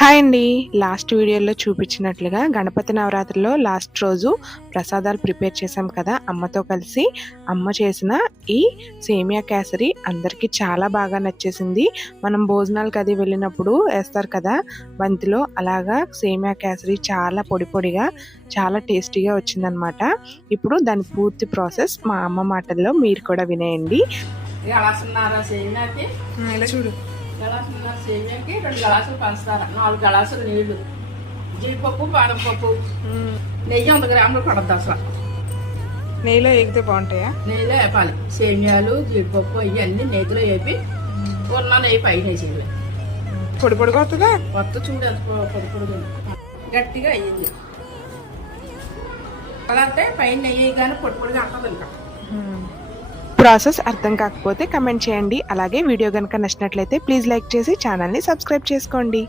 Hi అండి. Last వీడియోలో చూపించినట్లుగా Ganapati నవరాత్రిలో last రోజు ప్రసాదాలు ప్రిపేర్ చేసాం కదా అమ్మతో కలిసి. అమ్మ చేసిన ఈ సేమియా కేసరి అందరికీ చాలా బాగా నచ్చేసింది. మనం భోజనాలకు అది వెళ్ళినప్పుడు వేస్తారు కదా బంతిలో, అలాగా సేమియా కేసరి చాలా పొడి పొడిగా చాలా టేస్టీగా వచ్చిందనమాట. ఇప్పుడు దాని పూర్తి ప్రాసెస్ మా అమ్మ మాటల్లో మీరు కూడా వినేయండి. ఇలా చూడు, గలాసున్నర సేమియాకి 2 గలాసులు పంచదార, 4 గలాసులు నీళ్లు, జీడిపప్పు, బాదం పప్పు, నెయ్యి 100 గ్రాములు పడద్దు. అసలు నెయ్యిలో వేగితే బాగుంటాయా? నెయ్యిలో వేపాలి. సేమియాలు జీడిపప్పు ఇవన్నీ నెయ్యిలో వేపి ఉన్న నెయ్యి పైన వేసేయాలి. పొడి పొడిగా వస్తుందా? కొత్త చూడు ఎంత పొడి పొడిగా గట్టిగా అయ్యింది. అలా అంటే పైన నెయ్యి కానీ పొడి పొడిగా అంటది. ఇంకా ప్రాసెస్ అర్థం కాకపోతే కమెంట్ చేయండి. అలాగే వీడియో కనుక నచ్చినట్లయితే ప్లీజ్ లైక్ చేసి ఛానల్ని సబ్స్క్రైబ్ చేసుకోండి.